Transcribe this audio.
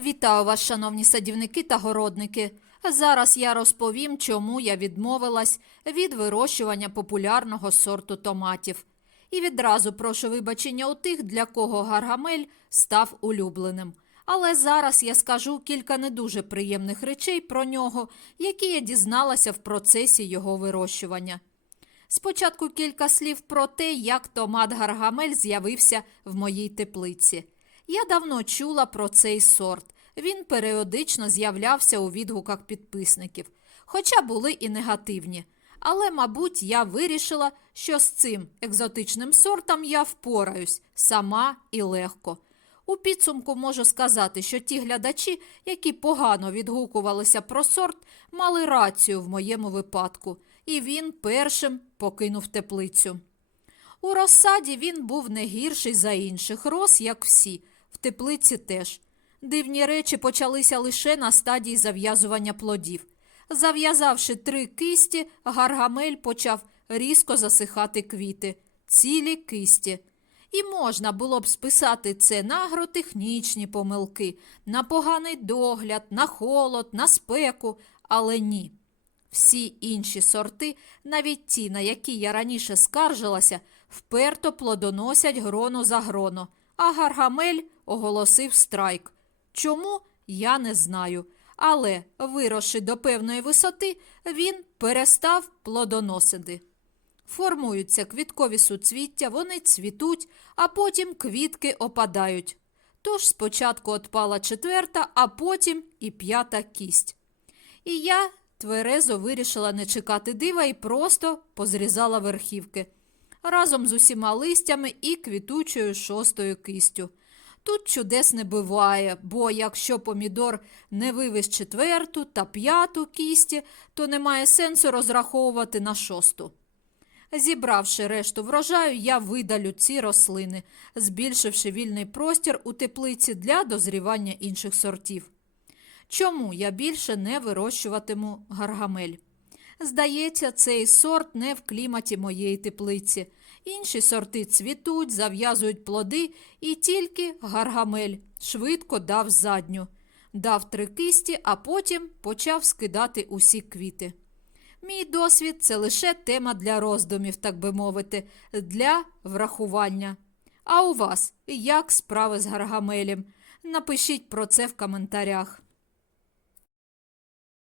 Вітаю вас, шановні садівники та городники. Зараз я розповім, чому я відмовилась від вирощування популярного сорту томатів. І відразу прошу вибачення у тих, для кого гаргамель став улюбленим. Але зараз я скажу кілька не дуже приємних речей про нього, які я дізналася в процесі його вирощування. Спочатку кілька слів про те, як томат гаргамель з'явився в моїй теплиці. Я давно чула про цей сорт. Він періодично з'являвся у відгуках підписників, хоча були і негативні. Але, мабуть, я вирішила, що з цим екзотичним сортом я впораюсь сама і легко. У підсумку можу сказати, що ті глядачі, які погано відгукувалися про сорт, мали рацію в моєму випадку, і він першим покинув теплицю. У розсаді він був не гірший за інших, рос, як всі, в теплиці теж. Дивні речі почалися лише на стадії зав'язування плодів. Зав'язавши три кисті, гаргамель почав різко засихати квіти, цілі кисті. І можна було б списати це на агротехнічні помилки, на поганий догляд, на холод, на спеку, але ні. Всі інші сорти, навіть ті, на які я раніше скаржилася, вперто плодоносять гроно за гроно, а Гаргамель оголосив страйк. Чому я не знаю. Але, виросши до певної висоти, він перестав плодоносити. Формуються квіткові суцвіття, вони цвітуть, а потім квітки опадають. Тож спочатку отпала четверта, а потім і п'ята кість. І я тверезо вирішила не чекати дива і просто позрізала верхівки разом з усіма листями і квітучою шостою кистю. Тут чудес не буває, бо якщо помідор не вивез четверту та п'яту кісті, то немає сенсу розраховувати на шосту. Зібравши решту врожаю, я видалю ці рослини, збільшивши вільний простір у теплиці для дозрівання інших сортів. Чому я більше не вирощуватиму гаргамель? Здається, цей сорт не в кліматі моєї теплиці. Інші сорти цвітуть, зав'язують плоди, і тільки гаргамель швидко дав задню. Дав три кисті, а потім почав скидати усі квіти. Мій досвід це лише тема для роздумів, так би мовити, для врахування. А у вас як справи з гаргамелем? Напишіть про це в коментарях.